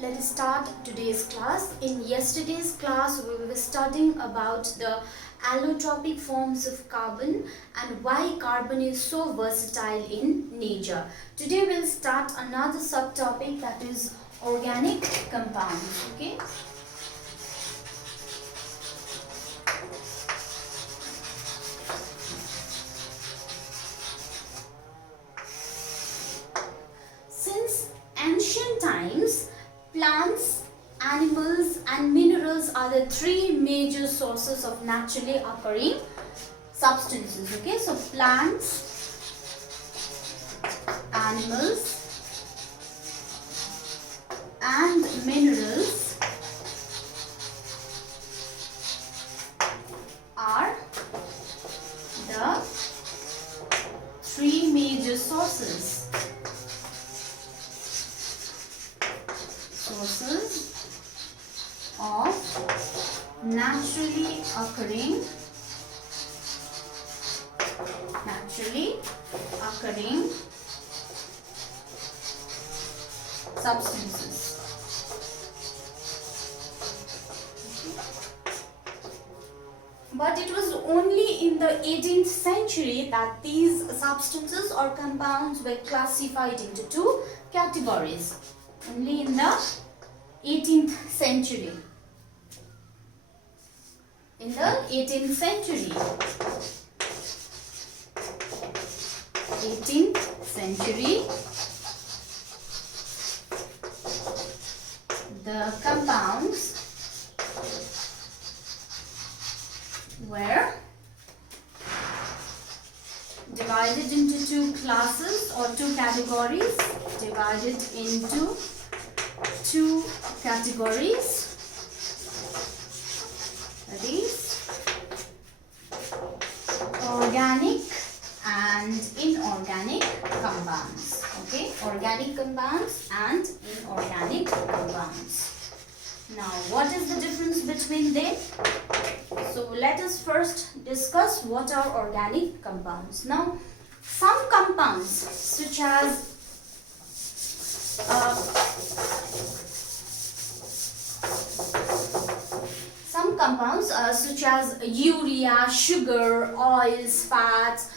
Let us start today's class. In yesterday's class, we were studying about the allotropic forms of carbon and why carbon is so versatile in nature. Today we'll start another subtopic, that is organic compounds. Okay. Since ancient times, plants, animals and minerals are the three major sources of naturally occurring substances. Okay, so plants, animals and minerals are the three major sources of naturally occurring substances. But it was only in the 18th century that these substances or compounds were classified into two categories. Only in the 18th century. In the 18th century. The compounds were divided into two classes or two categories. That is organic and inorganic compounds. Okay, organic compounds and inorganic compounds. Now, what is the difference between them? So, let us first discuss what are organic compounds. Now, some compounds such as urea, sugar, oils, fats,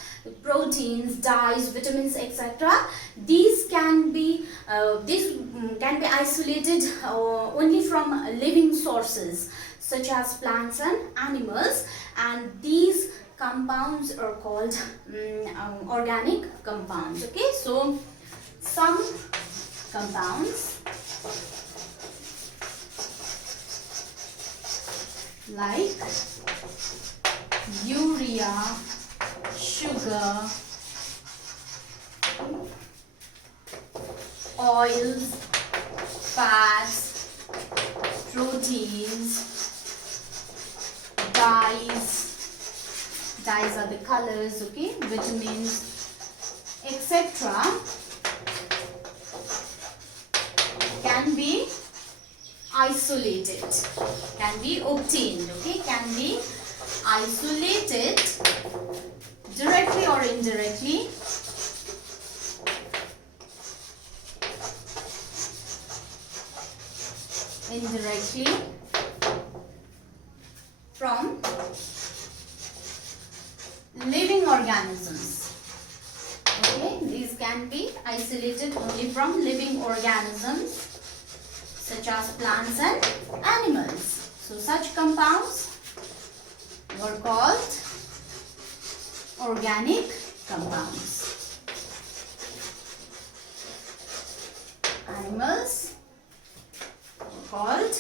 proteins, dyes, vitamins, etc. These can be isolated only from living sources such as plants and animals, and these compounds are called organic compounds. Okay, so some compounds like urea, sugar, oils, fats, proteins, dyes are the colors, okay, vitamins, etc. can be isolated, can be obtained, okay, can be isolated directly or indirectly from living organisms. Okay, these can be isolated only from living organisms such as plants and animals. So such compounds were called organic compounds. Animals were called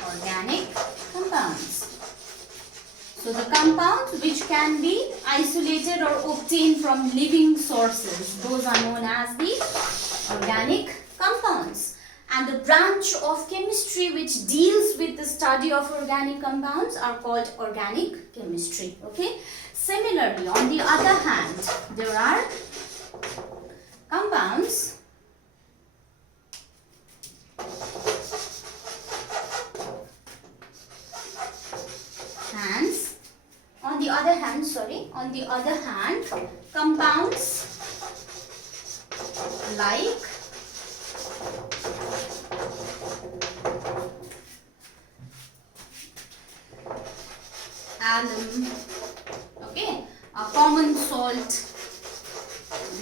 organic compounds. So the compounds which can be isolated or obtained from living sources, those are known as the organic compounds. And the branch of chemistry which deals with the study of organic compounds are called organic chemistry. Okay. Similarly, on the other hand, there are compounds on the other hand, compounds like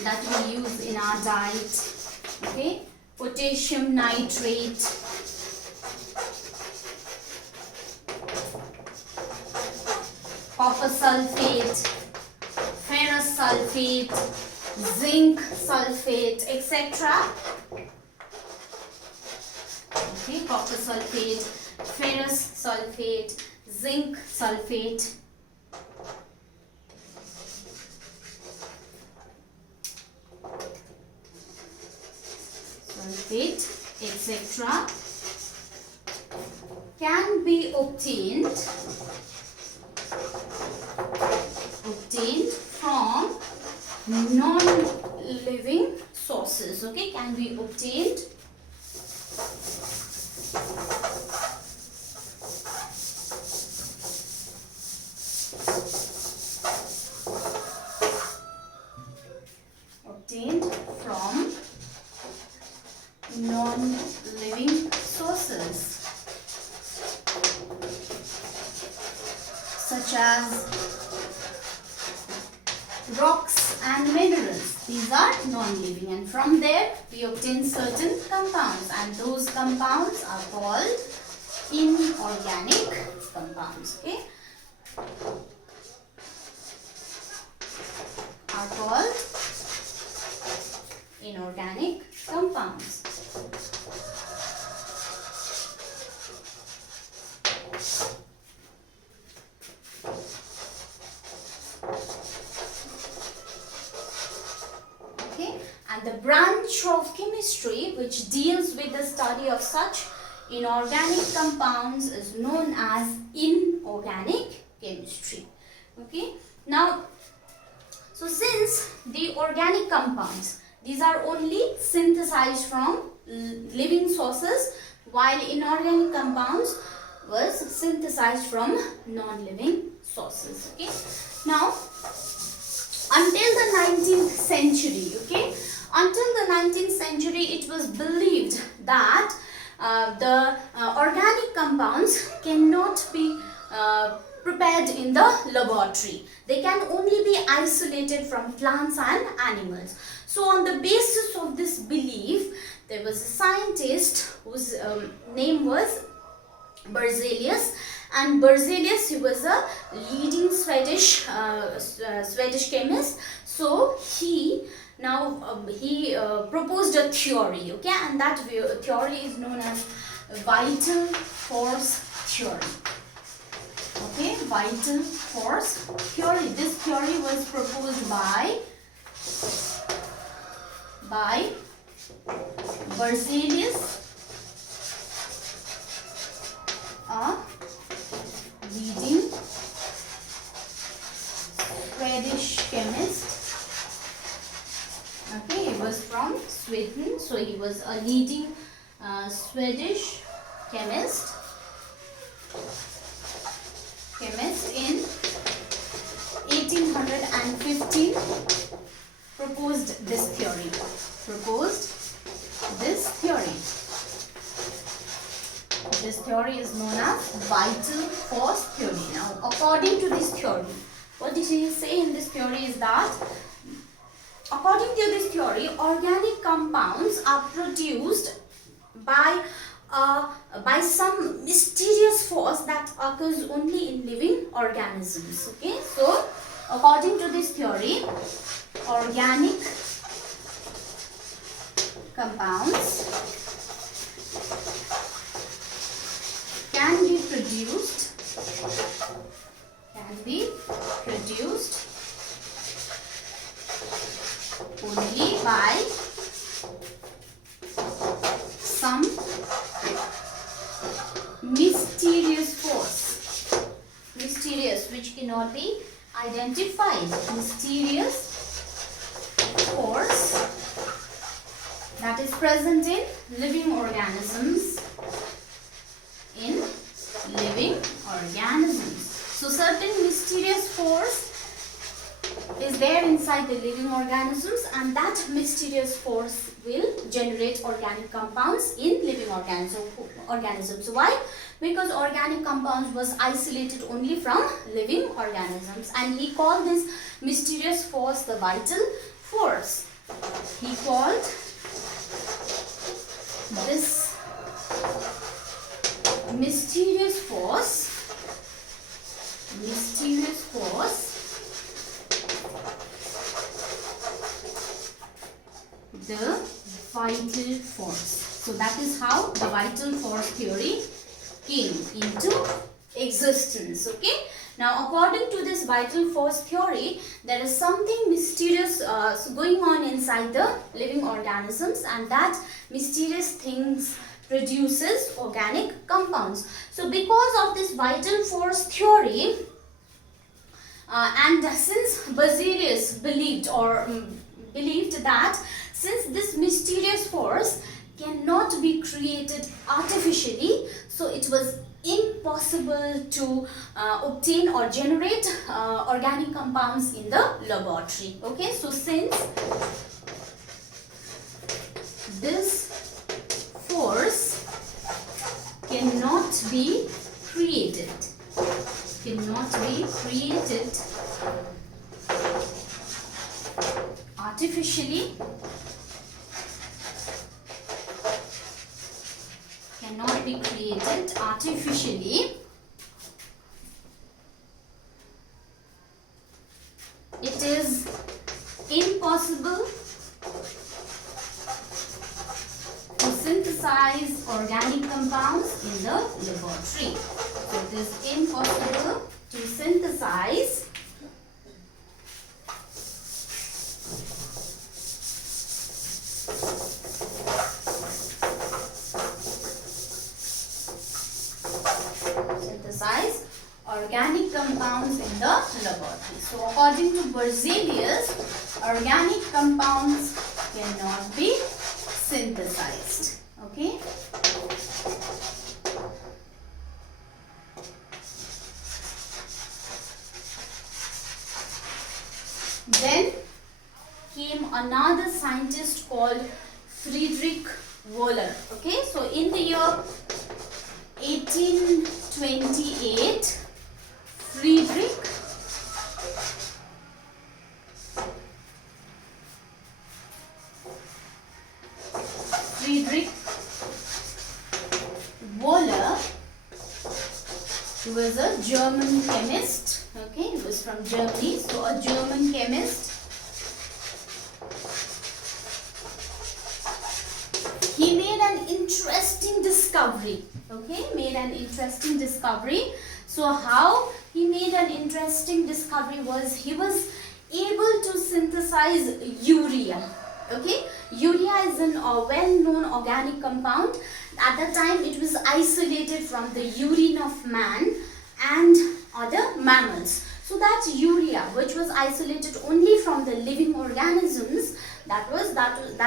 that we use in our diet. Okay, potassium nitrate, copper sulfate, ferrous sulfate, zinc sulfate, etc. Okay, copper sulfate, ferrous sulfate, zinc sulfate. Sulfate, etc. can be obtained from non-living sources. Okay, can be obtained from non-living sources such as rocks and minerals. These are non-living, and from there we obtain certain compounds, and those compounds are called inorganic compounds. Okay, are called inorganic compounds. Okay, and the branch of chemistry which deals with the study of such inorganic compounds is known as inorganic chemistry. Okay, now so since the organic compounds, these are only synthesized from living sources, while inorganic compounds was synthesized from non-living sources. Okay, now until the 19th century, okay, until the 19th century it was believed that the organic compounds cannot be prepared in the laboratory. They can only be isolated from plants and animals. So on the basis of this belief, there was a scientist whose name was Berzelius, and Berzelius, he was a leading Swedish chemist. So he proposed a theory, okay, and that theory is known as vital force theory. Okay, vital force theory. This theory was proposed by Berzelius, a leading Swedish chemist. Okay, he was from Sweden, so he was a leading Swedish chemist in 1815 proposed this theory. This theory is known as vital force theory. Now, according to this theory, what did he say in this theory is that, according to this theory, organic compounds are produced by some mysterious force that occurs only in living organisms. Okay, so according to this theory, organic compounds can be produced only by some mysterious force, which cannot be identified, mysterious force that is present in living organisms. So certain mysterious force is there inside the living organisms, and that mysterious force will generate organic compounds in living organisms. Why? Because organic compounds was isolated only from living organisms, and he called this mysterious force the vital force. He called this mysterious force the vital force. So that is how the vital force theory came into existence. Okay. Now, according to this vital force theory, there is something mysterious going on inside the living organisms, and that mysterious things produces organic compounds. So, because of this vital force theory, and since Berzelius believed that since this mysterious force cannot be created artificially, so it was impossible to obtain or generate organic compounds in the laboratory. Okay, so since this force cannot be created artificially, it is impossible to synthesize organic compounds in the laboratory. So it is impossible to synthesize organic compounds in the laboratory. So according to Berzelius, organic compounds cannot be synthesized. Okay. Then came another scientist called Friedrich Wöhler. Okay, so in the year 1828, Friedrich Wöhler, he was a German chemist. Okay, he was from Germany, so a German chemist. He made an interesting discovery. Okay, made an interesting discovery. So how he made an interesting discovery was he was able to synthesize urea. Okay, urea is a well-known organic compound. At that time, it was isolated from the urine of man and other mammals. So that urea, which was isolated only from the living organisms, that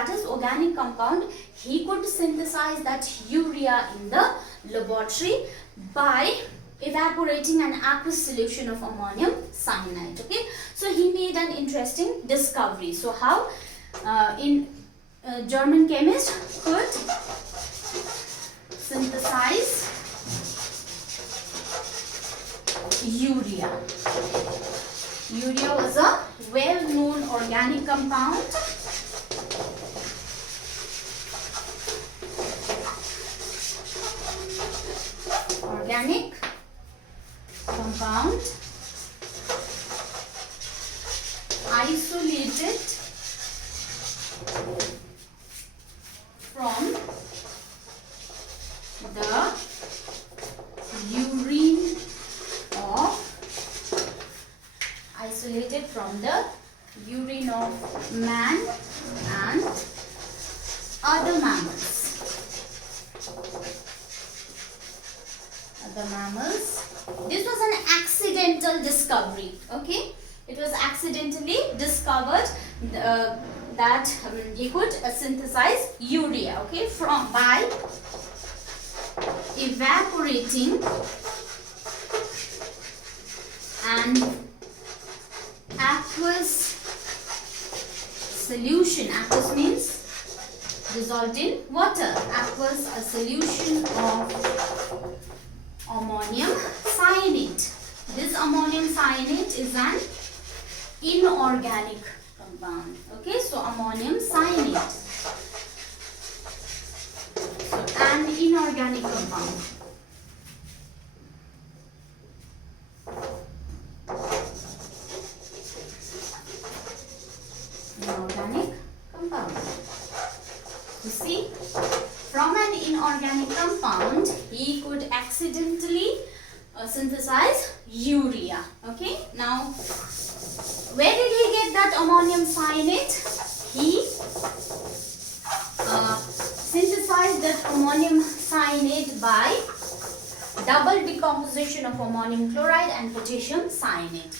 is organic compound. He could synthesize that urea in the laboratory by evaporating an aqueous solution of ammonium cyanide. Okay, so he made an interesting discovery. So how German chemist could synthesize urea. Urea was a well-known organic compound. Isolated from the urine of man and other mammals. This was an accidental discovery. Okay, it was accidentally discovered that he could synthesize urea. Okay, by evaporating an aqueous solution. Aqueous means dissolved in water. Aqueous, a solution of ammonium cyanate. This ammonium cyanate is an inorganic compound. Okay, so ammonium cyanide. So an inorganic compound. Inorganic compound. You see, from an inorganic compound, he could accidentally synthesize urea. Okay, now where did he get that ammonium cyanide? He synthesized that ammonium cyanide by double decomposition of ammonium chloride and potassium cyanide.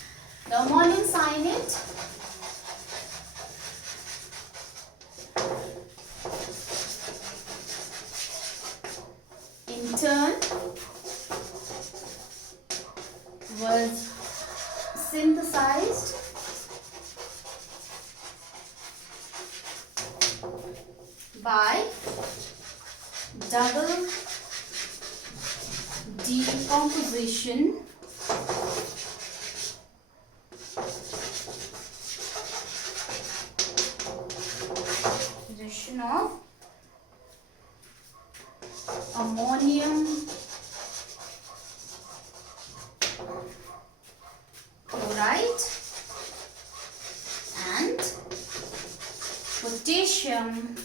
The ammonium cyanide in turn was synthesized by double decomposition of ammonium chloride and potassium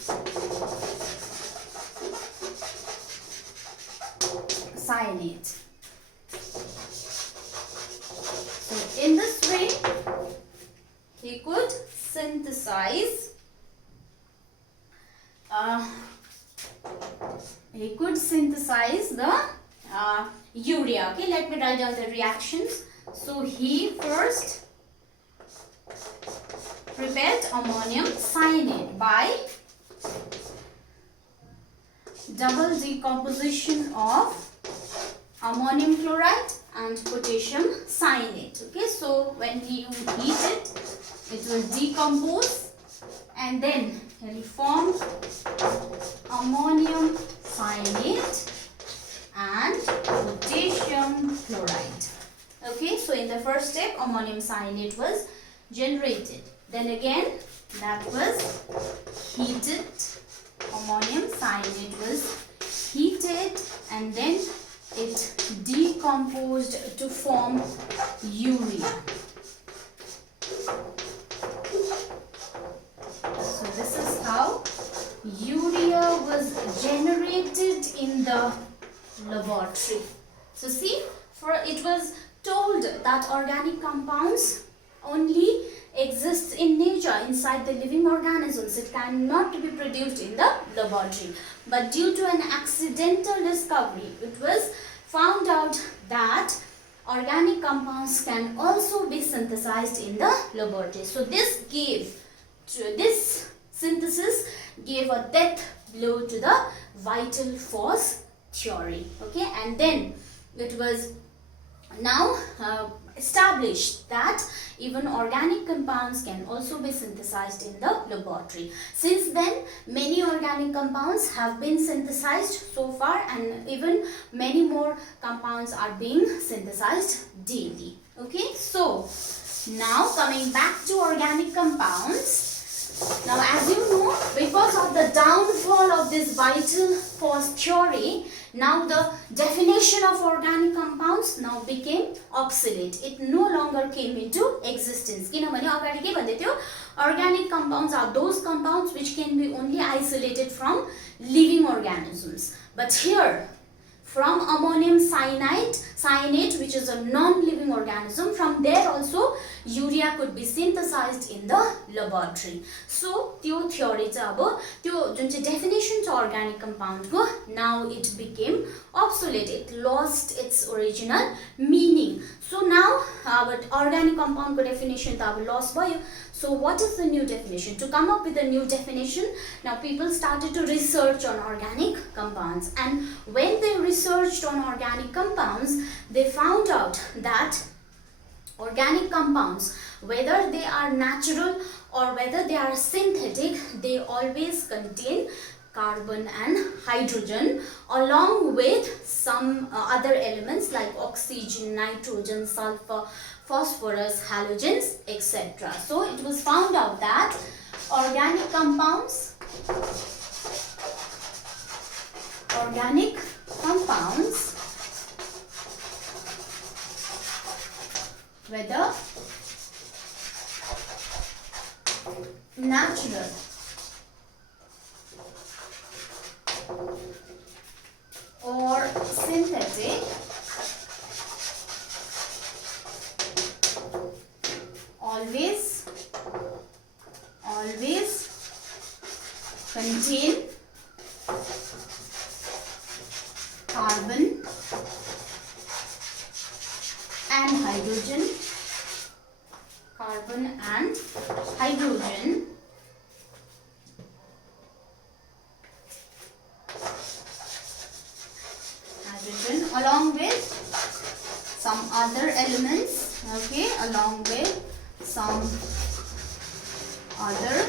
cyanide. So in this way he could synthesize the urea. Okay, let me write down the reactions. So he first prepared ammonium cyanide by double decomposition of ammonium chloride and potassium cyanide. Okay, so when you heat it, it will decompose and then it will form ammonium cyanide and potassium chloride. Okay, so in the first step ammonium cyanide was generated. Then again that was heated. Ammonium cyanide was heated and then it decomposed to form urea. So this is how urea was generated in the laboratory. So see, for it was told that organic compounds only exists in nature, inside the living organisms. It cannot be produced in the laboratory. But due to an accidental discovery, it was found out that organic compounds can also be synthesized in the laboratory. So this synthesis gave a death blow to the vital force theory. Okay, and then it was now established that even organic compounds can also be synthesized in the laboratory. Since then, many organic compounds have been synthesized so far, and even many more compounds are being synthesized daily. Okay, so now coming back to organic compounds. Now, as you know, because of the downfall of this vital force theory, now the definition of organic compounds now became obsolete. It no longer came into existence. Organic compounds are those compounds which can be only isolated from living organisms. But here, from ammonium cyanide, which is a non-living organism, from there also urea could be synthesized in the laboratory. So, त्यो theory चाहिँ अब त्यो जुन चाहिँ definition छ organic compound को, now it became obsolete. It lost its original meaning. So now our organic compound को definition त अब lost भयो. So what is the new definition? To come up with a new definition, now people started to research on organic compounds, and when they researched on organic compounds, they found out that organic compounds, whether they are natural or whether they are synthetic, they always contain carbon and hydrogen along with some other elements like oxygen, nitrogen, sulfur, phosphorus, halogens, etc. So it was found out that organic compounds, whether natural or synthetic, always contain carbon and hydrogen, along with some other elements, okay, along with some other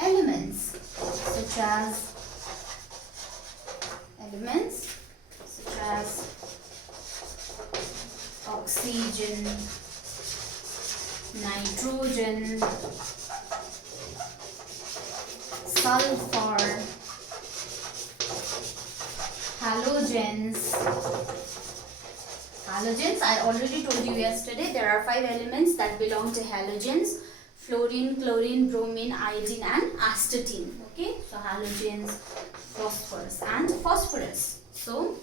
elements such as oxygen, nitrogen, sulfur, halogens. I already told you yesterday there are 5 elements that belong to halogens: fluorine, chlorine, bromine, iodine and astatine. Okay, so halogens, phosphorus and phosphorus. So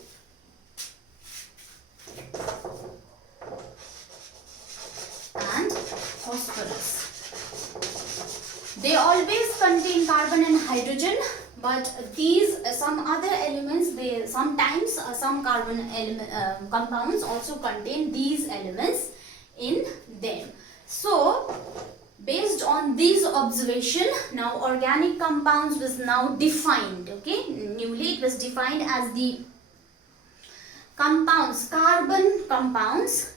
they always contain carbon and hydrogen, but these some other elements, they sometimes some carbon compounds also contain these elements in them. So based on these observation, now organic compounds was now defined. Okay, newly it was defined as the compounds, carbon compounds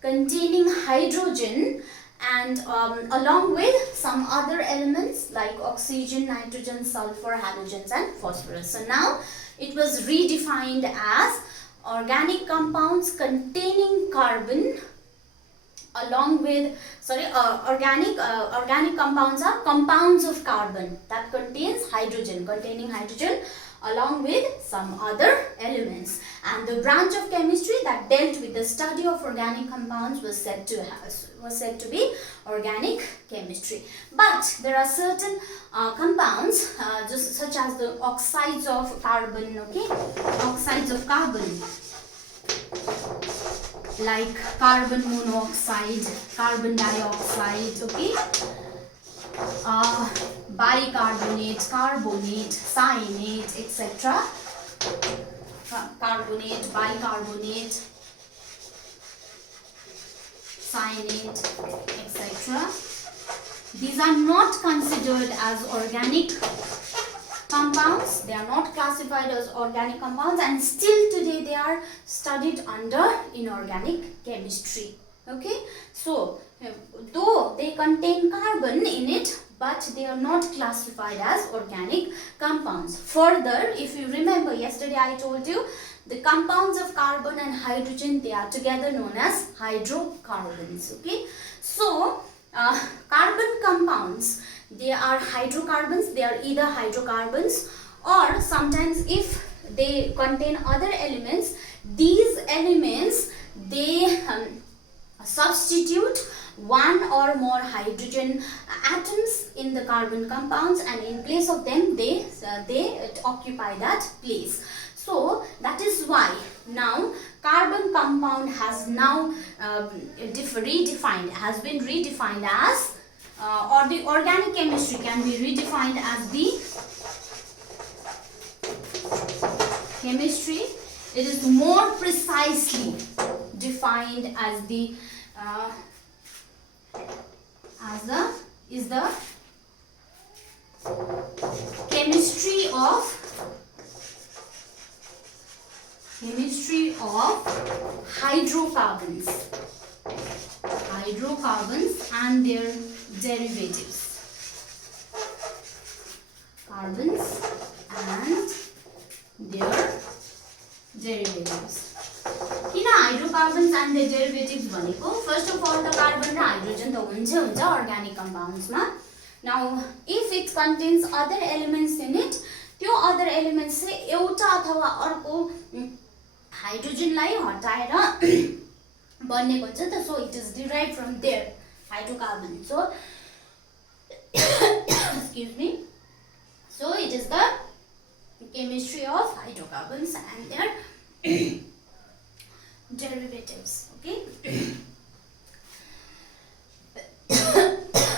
containing hydrogen and along with some other elements like oxygen, nitrogen, sulfur, halogens and phosphorus. So now it was redefined as organic compounds containing carbon along with organic compounds are compounds of carbon that contains hydrogen, containing hydrogen along with some other elements, and the branch of chemistry that dealt with the study of organic compounds was said to be organic chemistry. But there are certain compounds just such as the oxides of carbon, okay, oxides of carbon like carbon monoxide, carbon dioxide, okay, bicarbonate, carbonate, cyanate, etc. Carbonate, bicarbonate, cyanate, etc. These are not considered as organic compounds. They are not classified as organic compounds, and still today they are studied under inorganic chemistry. Okay, so though they contain carbon in it, but they are not classified as organic compounds. Further, if you remember yesterday I told you the compounds of carbon and hydrogen, they are together known as hydrocarbons. Okay, so carbon compounds, they are hydrocarbons. They are either hydrocarbons or sometimes if they contain other elements, these elements they substitute one or more hydrogen atoms in the carbon compounds, and in place of them they occupy that place. So that is why now carbon compound has now has been redefined as or the organic chemistry can be redefined as the chemistry. It is more precisely defined as the chemistry of hydrocarbons and their derivatives. Carbons and their derivatives. In a hydrocarbons and the derivatives भनेको first of all the carbon र hydrogen त हुन्छ organic कम्पाउन्ड्समा. Now if it contains other elements in it, त्यो other elements चाहिँ एउटा अथवा अर्को हाइड्रोजनलाई हटाएर बनेको हुन्छ त. So it is derive from their hydrocarbon. So excuse me, so it is the chemistry of hydrocarbons and their derivatives. Okay.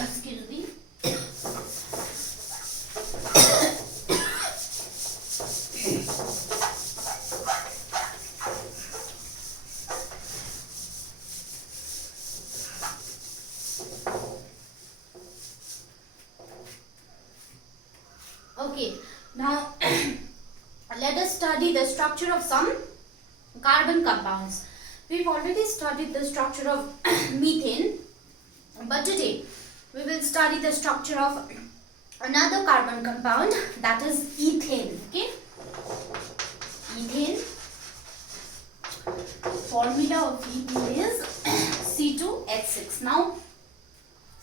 Excuse me. Okay, now let us study the structure of some carbon compounds. We've already studied the structure of methane, but today we will study the structure of another carbon compound, that is ethane. Okay, ethane, formula of ethane is C2H6. Now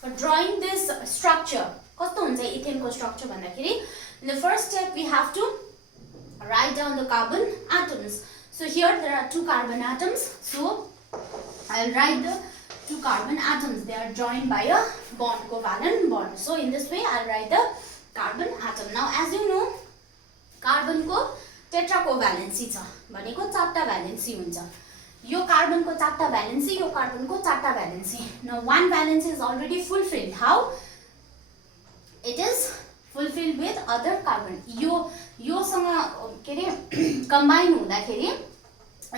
for drawing this structure, कस्तो हुन्छ ethane को structure भन्दाखेरि, in the first step we have to write down the carbon atoms. So here there are two carbon atoms, so I'll write the two carbon atoms. They are joined by a bond, covalent bond. So in this way I'll write the carbon atom. Now as you know, carbon को tetra कोभ्यालेन्सी छ भनेको चारटा valency हुन्छ. यो carbon को चारटा valency, यो carbon को चारटा valency. Now one valence is already fulfilled. How? It is fulfilled with other carbon. यो सँग के रे combine हुँदाखेरि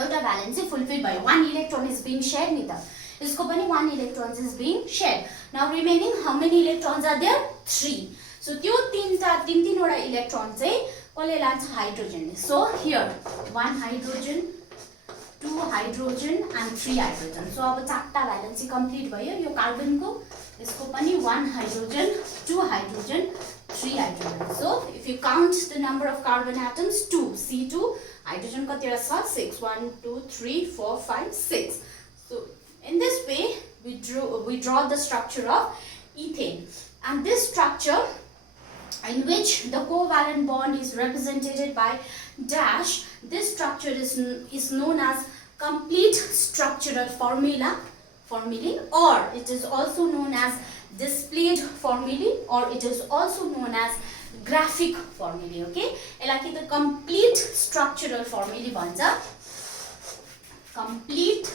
एउटा भ्यालेन्सी फुलफिल भयो. one electron is being shared नि त, यसको पनि one electron is being shared. Now remaining how many electrons are there? 3. So त्यो तीनवटा इलेक्ट्रोन चाहिँ कसले लान्छ? हाइड्रोजनले. So here 1 hydrogen, 2 hydrogen and 3 hydrogen. So अब चारटा भ्यालेन्सी कम्प्लिट भयो. यो कार्बनको, यसको पनि 1 hydrogen, 2 hydrogen, 3 hydrogen. So if you count the number of carbon atoms, 2, C2, hydrogen कतिवटा छ? 6. 1 2 3 4 5 6. So in this way we draw the structure of ethane, and this structure in which the covalent bond is represented by dash, this structure is known as complete structural formulae, or it is also known as displayed formulae, or it is also known as graphic formulae. Okay, यसलाई के त complete structural formulae भन्छ. Complete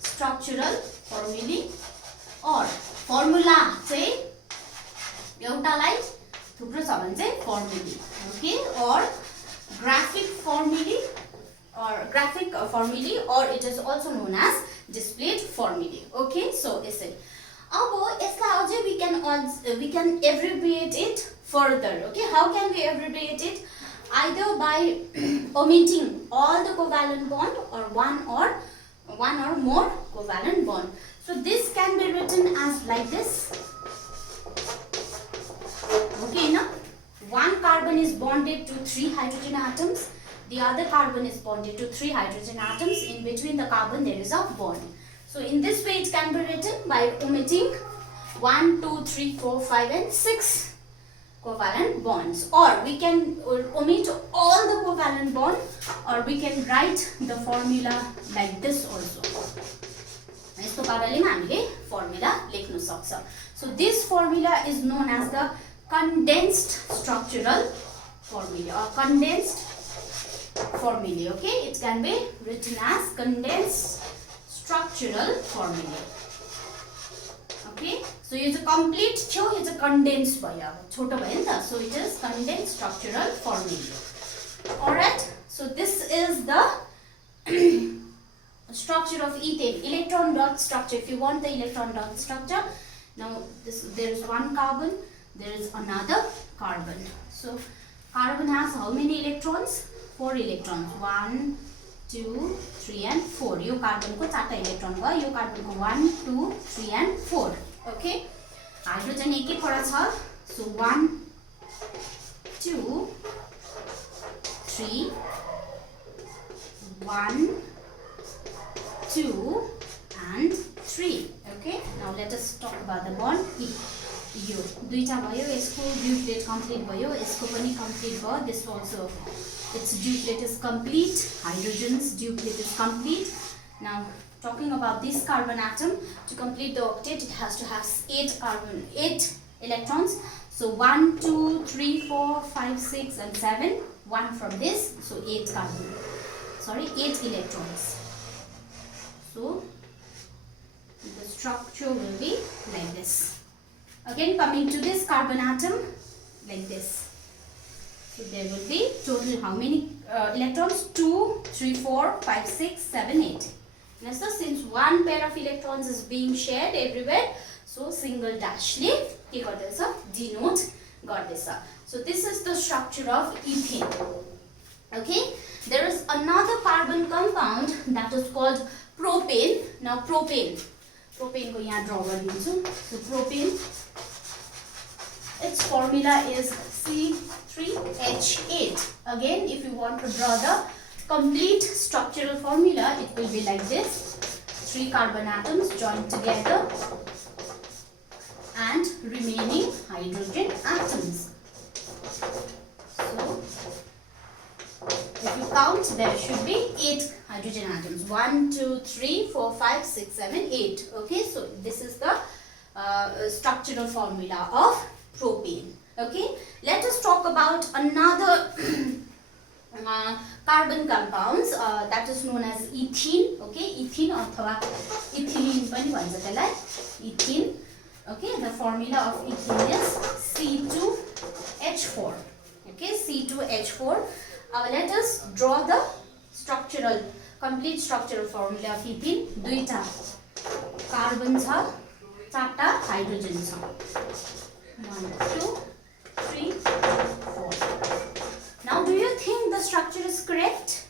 structural formulae or formula चाहिँ एउटालाई थुप्रो छ भने चाहिँ formulae. Okay, or graphic formulae or it is also known as displayed formulae. Okay, so यसरी. अब यसलाई अझै we can abbreviate it further. Okay, how can we abbreviate it? Either by omitting all the covalent bond or one or more covalent bond. So this can be written as like this. Okay, now one carbon is bonded to 3 hydrogen atoms. The other carbon is bonded to 3 hydrogen atoms. In between the carbon there is a bond. So in this way it can be written by omitting 1, 2, 3, 4, 5 and 6 covalent bonds, or we can omit all the covalent bond, or we can write the formula like this also. यस्तो पाराले हामीले formula लेख्न सक्छ. So this formula is known as the condensed structural formula or condensed formulae. Okay, it can be written as condensed structural formulae. Okay, so यो चाहिँ complete थियो, यो चाहिँ condensed भयो, अब छोटो भयो नि त. So it is condensed structural formulae. Alright, so this is the structure of ethane, electron dot structure. If you want the electron dot structure, now there is one carbon, there is another carbon. So carbon has how many electrons? 4 electrons. 1, 2, 3 and 4. Yo carbon को 4 electron भयो, यो carbon को 1, 2, 3 and 4. Okay, hydrogen एक छ. So 1, 2, 3, 1, 2 and 3. Okay, now let us talk about the bond. यो दुईटा भयो, यसको ड्युप्लेट complete भयो, यसको पनि कम्प्लिट भयो. This also its duplet is complete. Hydrogen's duplet is complete. Now talking about this carbon atom, to complete the octet it has to have 8 electrons. So 1, 2, 3, 4, 5, 6 and 7. 1 from this, so 8 electrons. So the structure will be like this. Again, coming to this carbon atom, like this. So there will be total how many electrons? 2, 3, 4, 5, 6, 7, 8. Now, so since one pair of electrons is being shared everywhere, so single dash denote gardesa. So this is the structure of ethene. Okay, there is another carbon compound that is called propane. Now propane ko yahan draw gardinchu. So propane, its formula is C3H8. Again, if you want to draw the complete structural formula, it will be like this. 3 carbon atoms joined together and remaining hydrogen atoms. So if you count, there should be 8 hydrogen atoms. 1, 2, 3, 4, 5, 6, 7, 8. Okay, so this is the structural formula of propane. Okay, let us talk about another carbon compounds that is known as ethene. Okay, ethene अथवा ethylene पनि भन्छ त्यसलाई, ethene. Okay, the formula of ethene is C2H4. Okay, C2H4. Let us draw the complete structural formula of ethene. दुईटा carbon छ, 4टा hydrogen छ. 1, 2, 3, 4. Now, do you think the structure is correct?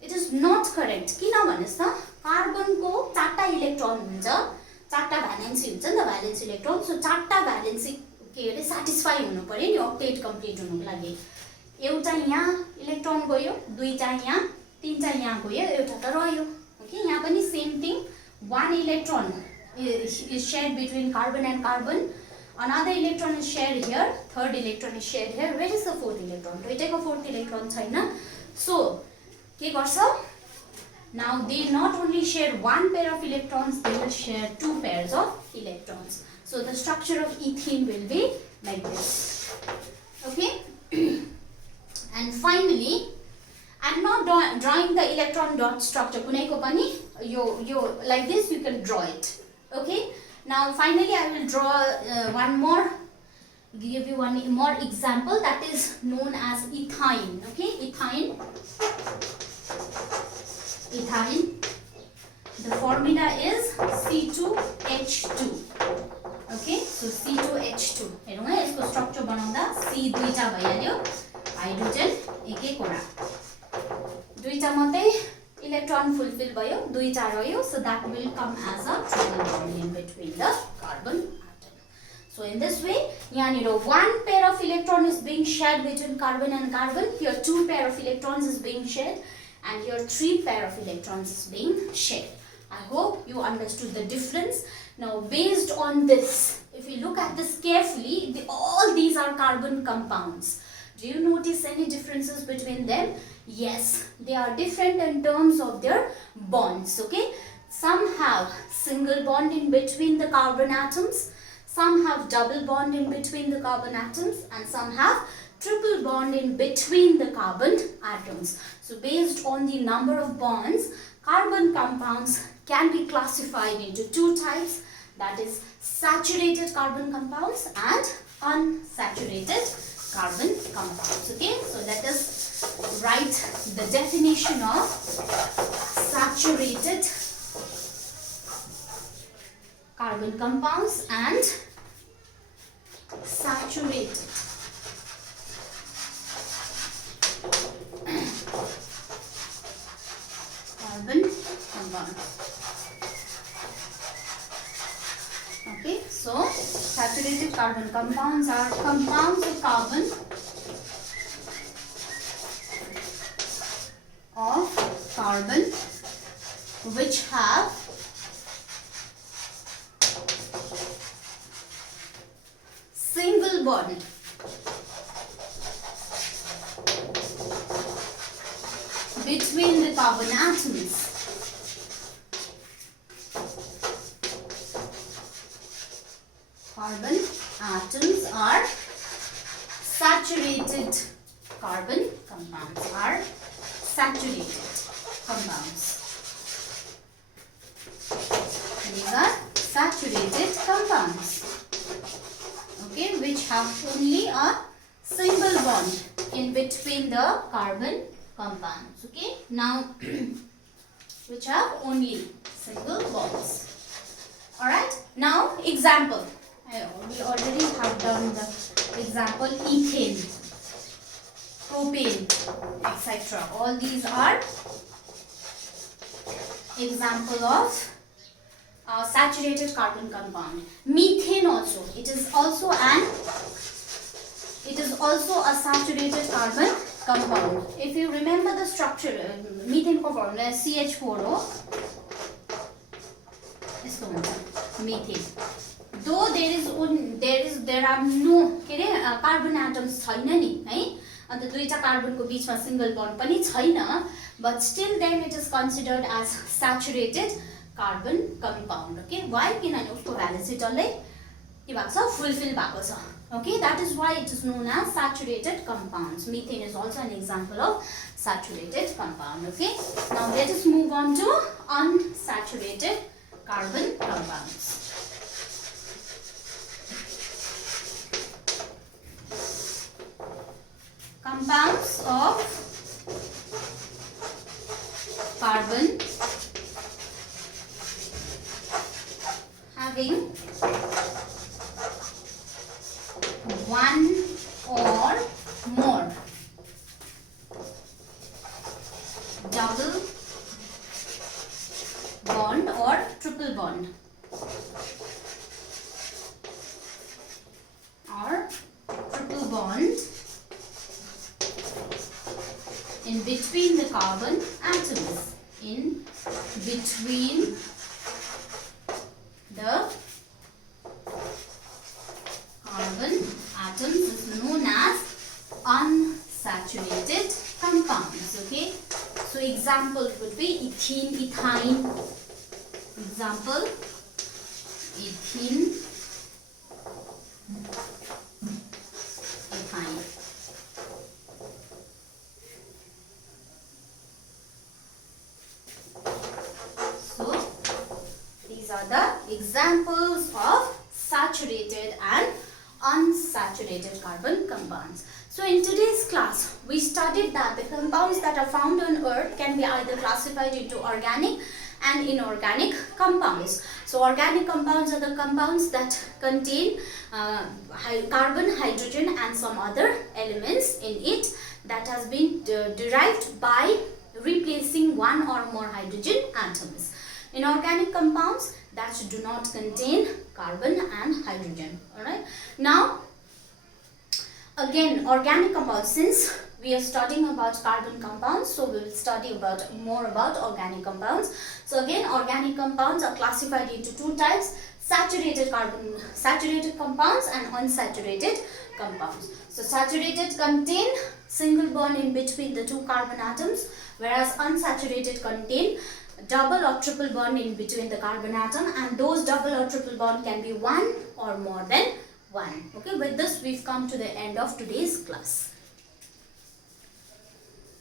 It is not correct. किन भन्नुस् त, कार्बनको 4टा electron हुन्छ, 4टा valency हुन्छ नि त, valency electron. सो 4टा valency के अरे सटिस्फाई हुनु पर्यो नि ऑक्टेट कम्प्लिट हुनुको लागि. एउटा यहाँ इलेक्ट्रोन गयो, दुईटा यहाँ, तीनटा यहाँ गयो, एउटा त रह्यो. ओके, यहाँ पनि same thing. 1 electron is shared between carbon and carbon. Another electron is shared here. Third electron is shared here. Where is the fourth electron? दुईटैको fourth electron छैन. So के गर्छ? Now they not only share 1 pair of electrons, they will share 2 pairs of electrons. So the structure of ethene will be like this. Okay. And finally, I'm not drawing the electron dot structure. Kunaiko pani yo like this you can draw it. Okay. Now finally I will draw give you one more example that is known as ethyne. Okay, ethyne. The formula is C2H2. Okay, so C2H2. हेरौँ है यसको structure बनाउँदा C दुईटा भइहाल्यो, hydrogen एकैवटा, दुईटा मात्रै electron fulfil भयो, दुईटा रह्यो. So that will come as a triple bond in between the carbon atom. So in this way, yahaniro 1 pair of electron is being shared between carbon and carbon. Here 2 pair of electrons is being shared, and here 3 pair of electrons is being shared. I hope you understood the difference. Now based on this, if you look at this carefully, all these are carbon compounds. Do you notice any differences between them? Yes, they are different in terms of their bonds. Okay, some have single bond in between the carbon atoms, some have double bond in between the carbon atoms, and some have triple bond in between the carbon atoms. So based on the number of bonds, carbon compounds can be classified into 2 types, that is saturated carbon compounds and unsaturated carbon compounds. Okay, so let us write the definition of saturated carbon compounds and saturated carbon compounds. Okay, so saturated carbon compounds are compounds of carbon of carbon which have single bond between the carbon atoms. Carbon atoms are saturated carbon compounds, are saturated compounds. These are saturated compounds, okay, which have only a single bond in between the carbon compounds, okay. Now which have only single bonds. Alright, now example. We already have done the example ethane, propane, etc. All these are example of saturated carbon compound. Methane also, it is also a saturated carbon compound. If you remember the structure, methane को formula CH4O, इसको भन्छ methane. Though there are no carbon atoms छैन नि है, अन्त दुईटा carbon को बीचमा सिंगल बन्ड पनि छैन, but still then it is considered as saturated carbon compound, okay. Why? किनभने उसको भ्यालेन्सी डल्लै के भएको छ, फुलफिल भएको छ, okay. That is why it is known as saturated compounds. Methane is also an example of saturated compound, okay. Now let us move on to unsaturated carbon compounds. Compounds of carbon having one or more double bond or triple bond in between the carbon atoms, in between the carbon atoms is known as unsaturated compounds, okay. So example would be ethene, ethyne. Example, ethene, ethyne. So these are the examples of saturated and unsaturated carbon compounds. So in today's class, we studied that the compounds that are found on Earth can be either classified into organic and inorganic compounds. So organic compounds are the compounds that contain carbon, hydrogen and some other elements in it that has been derived by replacing one or more hydrogen atoms. Inorganic compounds that do not contain carbon and hydrogen. Alright. Now, again, organic compounds, since we are studying about carbon compounds, so we will study more about organic compounds. So again, organic compounds are classified into two types: saturated compounds and unsaturated compounds. So saturated contain single bond in between the two carbon atoms, whereas unsaturated contain double or triple bond in between the carbon atom, and those double or triple bond can be one or more than one. Okay, with this we've come to the end of today's class.